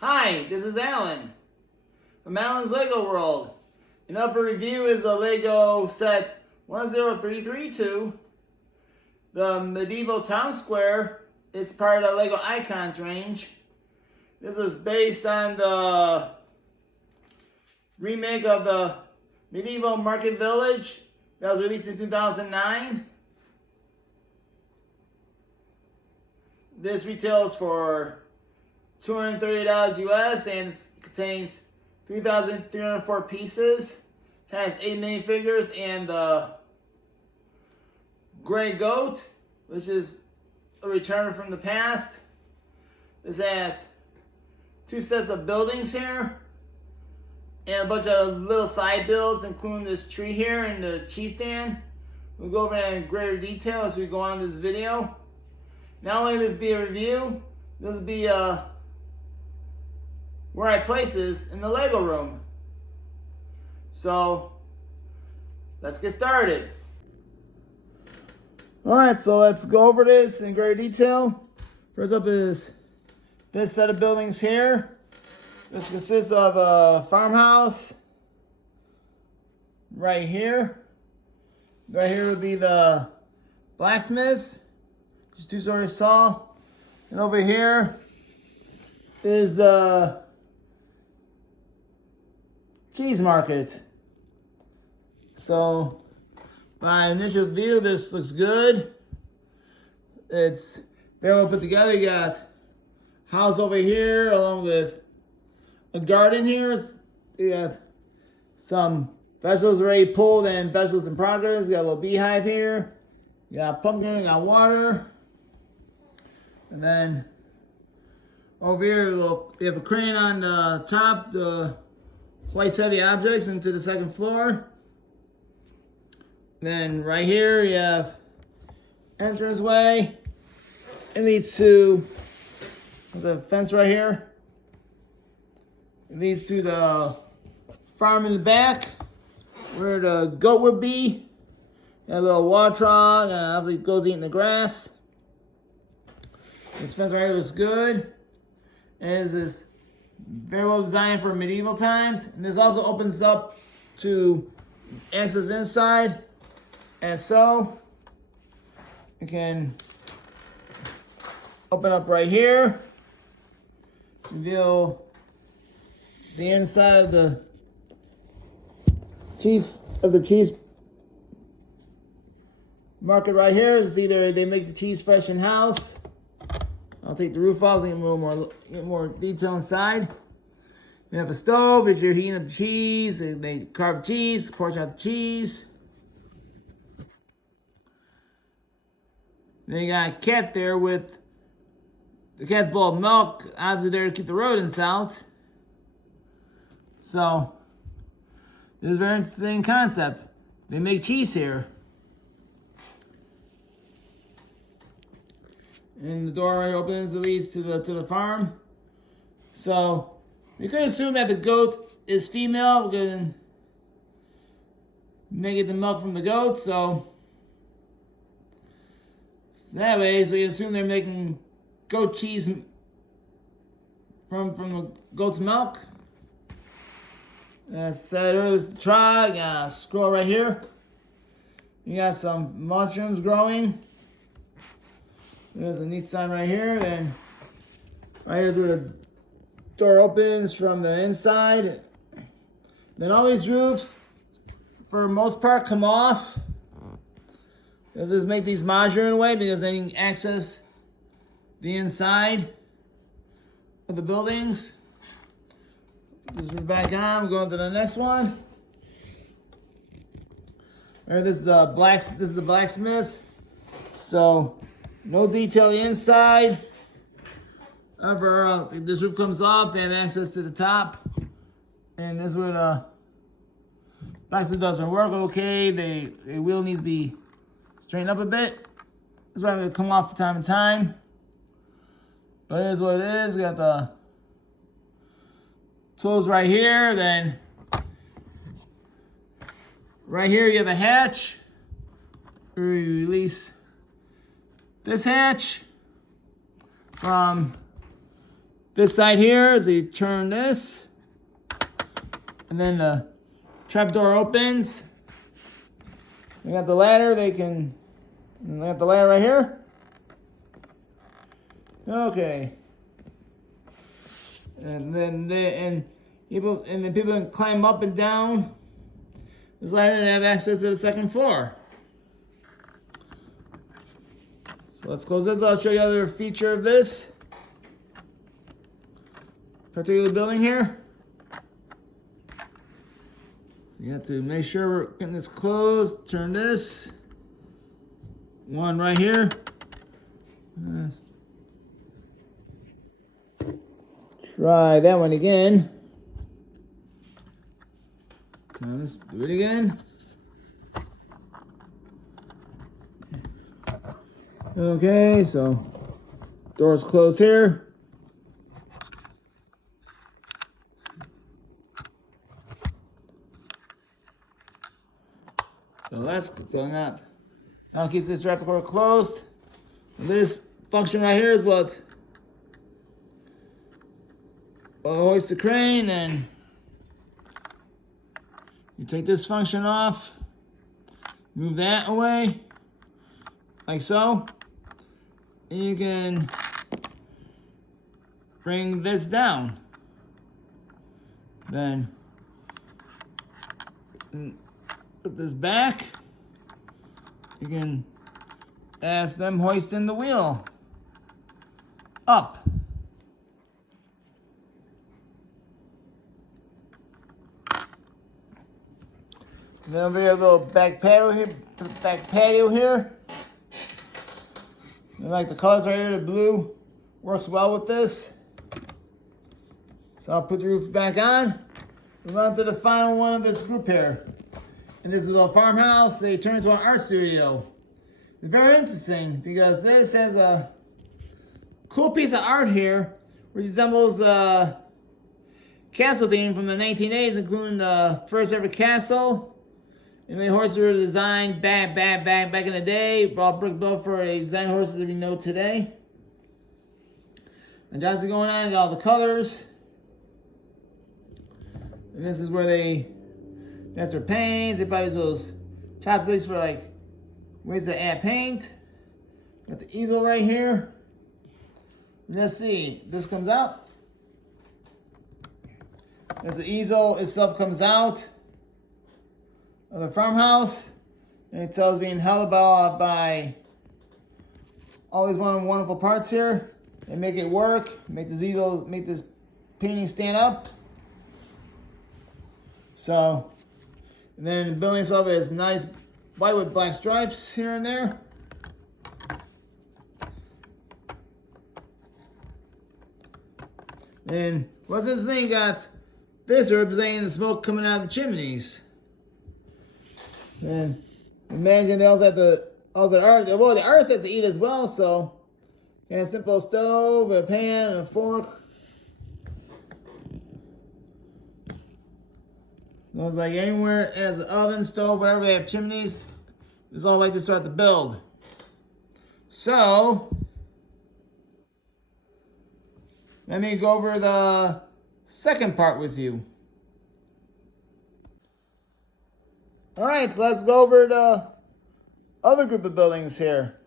Hi, this is Alan from Alan's Lego World. And up for review is the Lego set 10332. The Medieval Town Square is part of the Lego Icons range. This is based on the remake of the Medieval Market Village that was released in 2009. This retails for $230 US and contains 3,304 pieces. Has 8 minifigures and the Gray Goat, which is a return from the past. This has 2 sets of buildings here and a bunch of little side builds, including this tree here and the cheese stand. We'll go over that in greater detail as we go on this video. Not only will this be a review, this will be where I place this in the Lego room. So let's get started. Alright, so let's go over this in greater detail. First up is this set of buildings here. This consists of a farmhouse right here. Right here would be the blacksmith, just 2 stories tall. And over here is the cheese market. So by initial view, this looks good. It's very well put together. You got house over here along with a garden here. You got some vegetables already pulled and vegetables in progress. You got a little beehive here. You got pumpkin, you got water. And then over here, we have a crane on the top to hoist heavy objects into the second floor. Then right here, you have entranceway. It leads to the fence right here. It leads to the farm in the back, where the goat would be. Got a little water trough, and obviously goes eating the grass. This fence right here looks good. And this is very well designed for medieval times. And this also opens up to access inside. And so you can open up right here. Reveal the inside of the cheese market right here. It's either they make the cheese fresh in house. I'll take the roof off so you get more detail inside. You have a stove if you're heating up the cheese. They carve cheese, portion out the cheese. Then you got a cat there with the cat's bowl of milk. Obviously there to keep the rodents out. So this is a very interesting concept. They make cheese here. And the door right opens, it leads to the farm. So we could assume that the goat is female. We're gonna make it the milk from the goat. So that way, so you assume they're making goat cheese from the goat's milk. As I said earlier, this is the trough. You got a scroll right here. You got some mushrooms growing. There's a neat sign right here. Then right here's where the door opens from the inside. Then all these roofs, for the most part, come off. Let's just make these modular in a way because they can access the inside of the buildings. This is back on. We're going to the next one. Right, this is the blacksmith. So no detail inside. However, this roof comes off. They have access to the top, and this is where the blacksmith doesn't work okay. The wheel needs to be straightened up a bit. That's why they come off from time to time. But it is what it is. We got the tools right here. Then right here you have a hatch. We release this hatch from this side here is you turn this, and then the trapdoor opens. We got the ladder. They got the ladder right here. Okay. And then people can climb up and down this ladder and have access to the second floor. So let's close this. I'll show you another feature of this particular building here. So you have to make sure we're getting this closed. Turn this. One right here. Try that one again. Let's do it again. Okay, so door's closed here. Now keeps this traffic door closed. And this function right here is what hoist the crane, and you take this function off, move that away, like so, and you can bring this down. Then put this back. You can ask them hoisting the wheel up. Then we have a little back patio here. I like the colors right here. The blue works well with this. So I'll put the roof back on. Move on to the final one of this group here. And this is a little farmhouse. They turned into an art studio. It's very interesting because this has a cool piece of art here, which resembles the castle theme from the 1980s, including the first ever castle. And the horses were designed back in the day, all brick built for the design horses that we know today. And that's going on, got all the colors. And this is where that's their paints. They probably use those chopsticks for like ways to add paint. Got the easel right here. Let's see, this comes out. As the easel itself comes out of the farmhouse, and it's always being held by all these wonderful parts here. They make it work, make this painting stand up. So, and then the building itself is nice white with black stripes here and there. And what's this thing? You got this representing the smoke coming out of the chimneys. And imagine they also have the artist has to eat as well, so and a simple stove, a pan, and a fork. Looks like anywhere as an oven, stove, whatever they have chimneys, this is all like to start to build. So let me go over the second part with you. All right, so let's go over the other group of buildings here.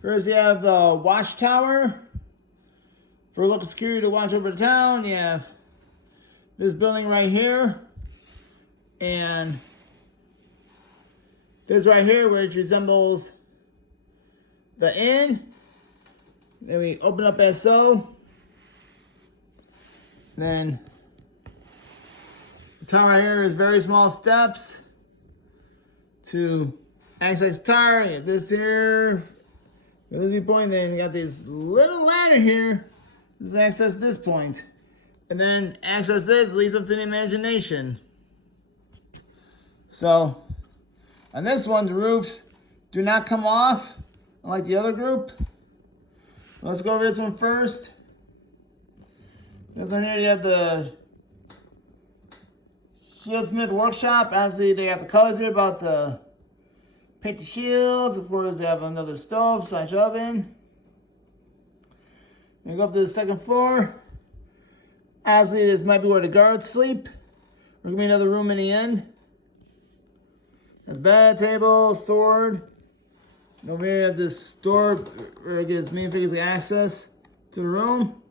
First, you have the watchtower for local security to watch over the town. You have this building right here, and this right here, which resembles the inn. Then we open up as so. Then the tower right here is very small steps to access the tower. You have this here. This viewpoint, then you got this little ladder here. This is access this point. And then access this leads up to the imagination. So on this one, the roofs do not come off, unlike the other group. Let's go over this one first. This one here, you have the Shieldsmith Workshop. Obviously, they have the colors here about the paint the shields. Of course, they have another stove / oven. You go up to the second floor. Actually, this might be where the guards sleep. There's gonna be another room in the end. There's bed, table, sword. And over here, you have this door where it gives minifigures access to the room.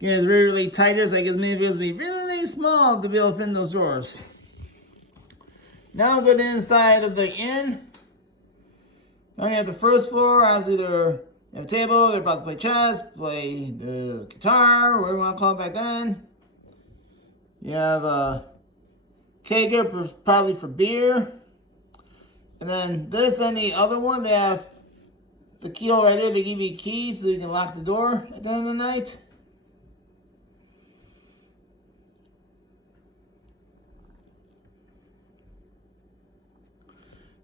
Again, it's really, really tight here, so it gives minifigures to be really, really small to be able to fit in those drawers. Now go to the inside of the inn. Now you have the first floor. Obviously, they have a table. They're about to play chess, play the guitar, whatever you want to call it back then. You have a keg here, probably for beer. And then this and the other one, they have the keyhole right here. They give you a key so you can lock the door at the end of the night.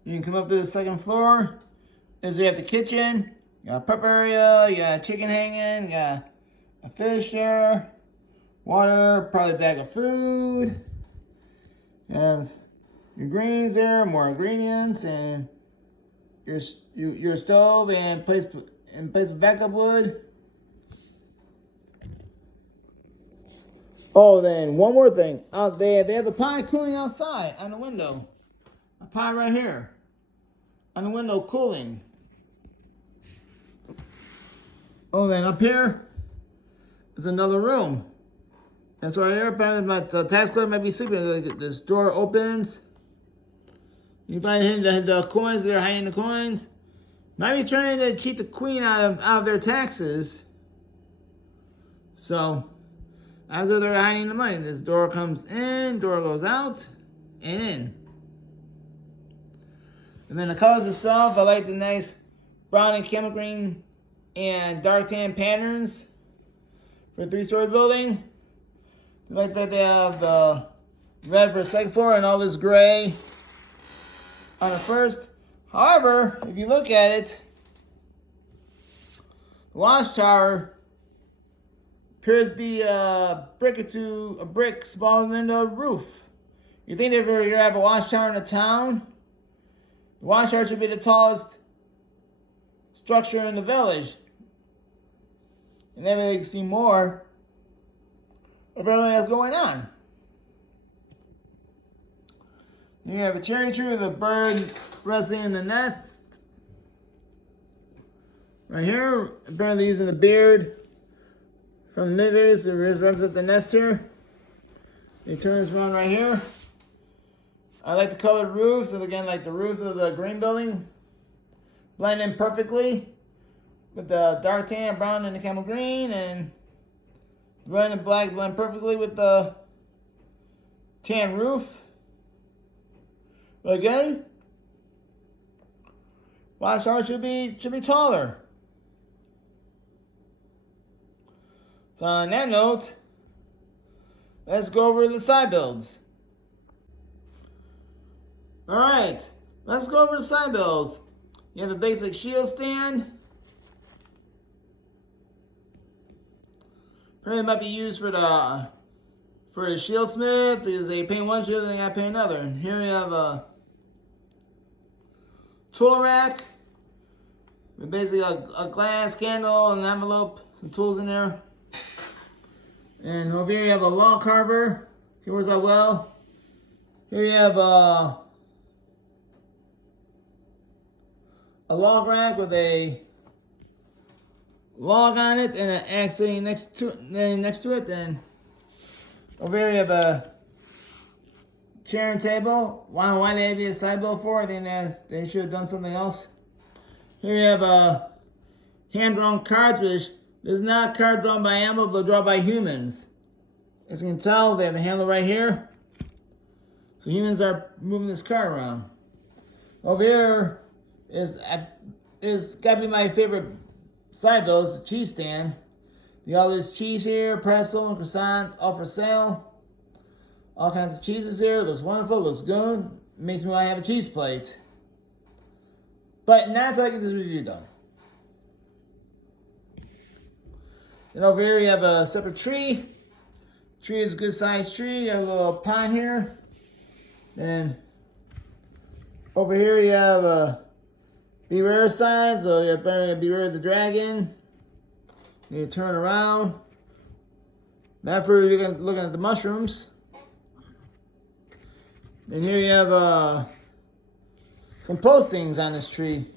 You can come up to the second floor. As you have the kitchen, you got a prep area, you got a chicken hanging, you got a fish there, water, probably a bag of food. You have your greens there, more ingredients, and your stove and place with backup wood. Oh, then one more thing. They have a pie cooling outside on the window. A pie right here on the window cooling. Oh, then up here is another room. And so right here, apparently the tax collector might be sleeping. This door opens. You find him the coins. They're hiding the coins. Might be trying to cheat the queen out of their taxes. So, as they're hiding the money, this door comes in, door goes out, and in. And then the colors itself, I like the nice brown and camel green and dark tan patterns for a 3-story building. I like that they have the red for the second floor and all this gray on the first. However, if you look at it, the watchtower appears to be a brick smaller than the roof. You think if you're gonna have a watchtower in a town, the watchtower should be the tallest structure in the village. And then we can see more of everything that's going on. You have a cherry tree with a bird resting in the nest. Right here, apparently using the beard from the midways to represent the nest here. It turns around right here. I like the colored roofs, and again, like the roofs of the green building blend in perfectly with the dark tan, brown, and the camel green, and the red and black blend perfectly with the tan roof. But again, watchtower should be taller. So on that note, let's go over the side builds. Alright, let's go over the side builds. You have a basic shield stand. Apparently it might be used for the shield smith, because they paint one shield and they gotta paint another. And here we have a tool rack with basically a glass candle, an envelope, some tools in there. And over here you have a log carver. Here works out well. Here you have a log rack with a log on it, and actually next to it. Then over here you have a chair and table. Why they have a side build for? I think they should have done something else. Here you have a hand-drawn cartridge. This is not a card drawn by animals, but drawn by humans. As you can tell, they have the handle right here. So humans are moving this card around. Over here is gotta be my favorite side build, the cheese stand. You got all this cheese here, pretzel and croissant, all for sale. All kinds of cheeses here. Looks wonderful, looks good. Makes me want to have a cheese plate. But not until I get this review done. Then over here you have a separate tree. Tree is a good sized tree. You have a little pond here. Then over here you have a beware sign. So you have Beware the Dragon. You turn around. After you're looking at the mushrooms. And here you have some postings on this tree.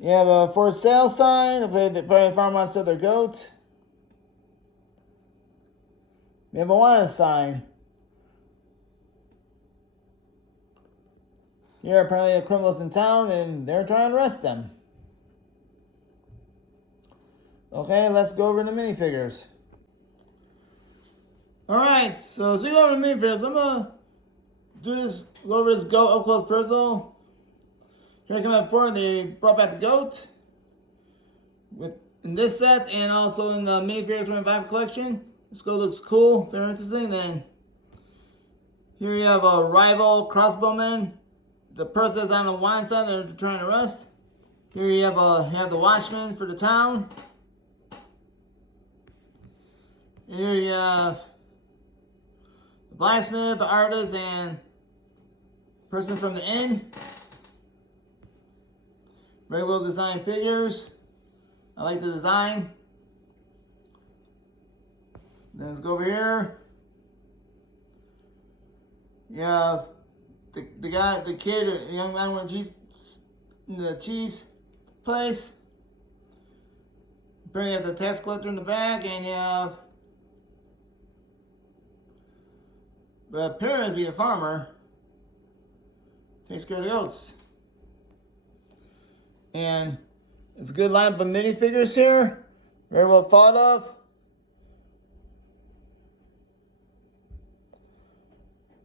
You have a for sale sign. The farm wants to sell their goat. You have a wanted sign. Here apparently a criminals in town and they're trying to arrest them. Okay, let's go over the minifigures. Alright, so as we go over the minifigures, I'm gonna go over this goat up close personal. Here I come at 4, they brought back the goat in this set and also in the minifigure 25 collection. This goat looks cool, very interesting. Then here you have a rival crossbowman. The person that's on the wine side they're trying to arrest. Here you have the watchman for the town. Here you have the blacksmith, the artist, and person from the inn. Very well designed figures. I like the design. Then let's go over here. You have the kid, a young man with the cheese place. Bring up the tax collector in the back, and you have the parent being a farmer. Takes care of the goats. And it's a good lineup of minifigures here. Very well thought of.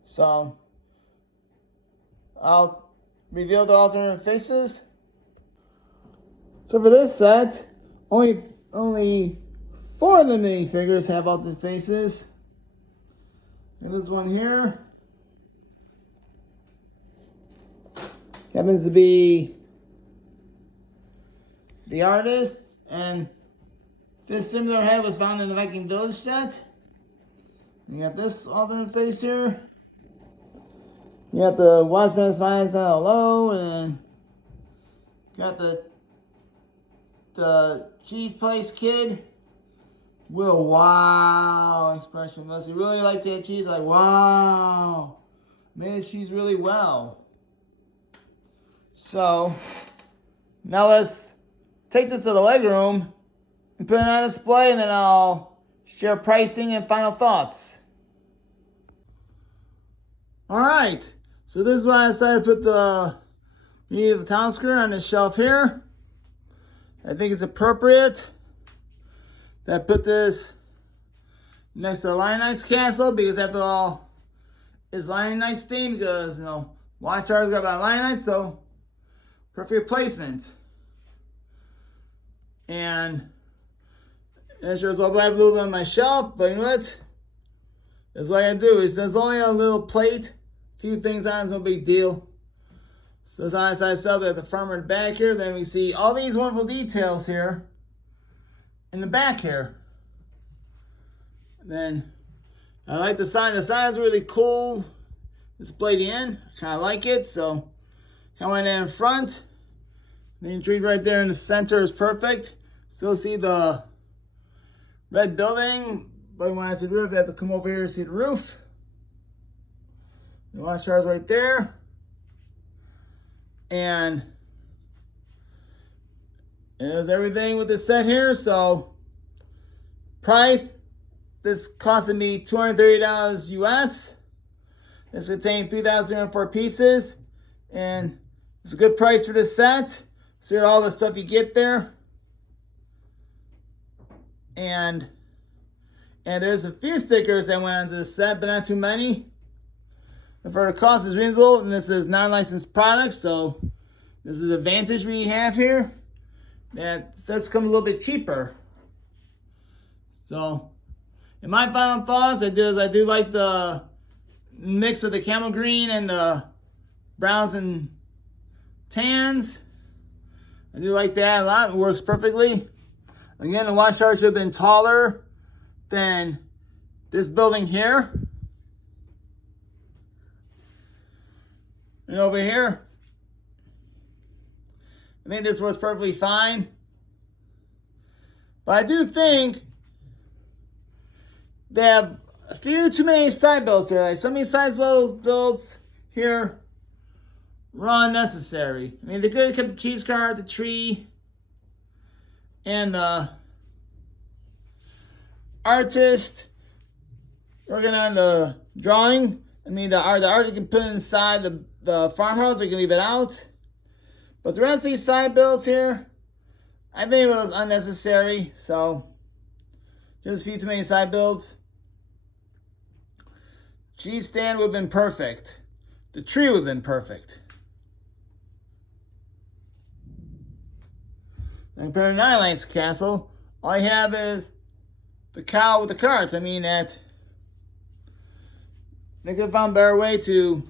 So I'll reveal the alternate faces. So for this set, only 4 of the minifigures have alternate faces. And this one here happens to be the artist, and this similar head was found in the Viking Village set. You got this alternate face here. You got the watchman's signs down low, and got the cheese place kid with a wow expression. Unless you really like that cheese, like wow, made the cheese really well. So now let's take this to the leg room and put it on display, and then I'll share pricing and final thoughts. Alright, so this is why I decided to put the Meat of the Town Square on this shelf here. I think it's appropriate that I put this next to the Lion Knights castle, because after all, it's Lion Knights theme, because Watch Towers got about Lion Knights, so perfect placement. And it shows all black blue on my shelf, but you know what? That's what I do. There's only a little plate, few things on, it's no big deal. So it's on the side stuff at the farmer in the back here. Then we see all these wonderful details here in the back here. And then I like the sign. The sign is really cool. Displayed in. I kind of like it. So kind of went in front. The tree right there in the center is perfect. Still see the red building. But when I see the roof, I have to come over here to see the roof. The watch tower's right there. And there's everything with this set here. So price, this costed me $230 US. This contained 3,304 pieces. And it's a good price for this set. See all the stuff you get there. And there's a few stickers that went onto the set, but not too many. And for the cost is reasonable, and this is non-licensed products, so this is the advantage we have here. That sets come a little bit cheaper. So, in my final thoughts, I do like the mix of the camel green and the browns and tans. I do like that a lot. It works perfectly. Again, the watchtower should have been taller than this building here. And over here, I think this was perfectly fine. But I do think they have a few too many side builds here. Like some of these side builds here were unnecessary. I mean, they could have kept the cheese card, the tree, and the artist working on the drawing. I mean, the art you can put inside the farmhouse, you can leave it out. But the rest of these side builds here, I think it was unnecessary. So, just a few too many side builds. Cheese stand would have been perfect. The tree would have been perfect. And compared to Nine Lights Castle, all you have is the cow with the carts. I mean, that they could have found a better way to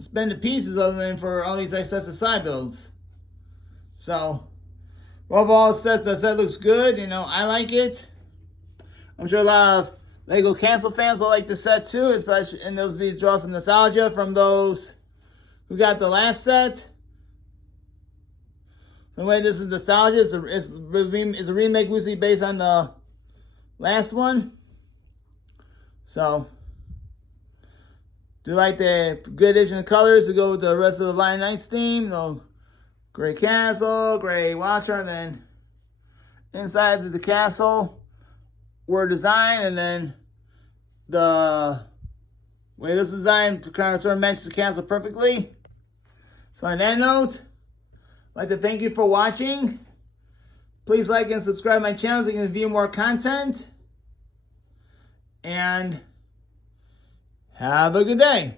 spend the pieces other than for all these excessive side builds. So, overall, the set looks good. You know, I like it. I'm sure a lot of Lego Castle fans will like the set too, especially, and those be draw some nostalgia from those who got the last set. The way this is nostalgia, it's a remake loosely based on the last one. So, do you like the good addition of colors to go with the rest of the Lion Knights theme? You know, gray castle, gray watcher, and then inside of the castle were designed, and then the way this is designed kind of sort of matches the castle perfectly. So on that note, I'd like to thank you for watching. Please like and subscribe to my channel so you can view more content. And have a good day.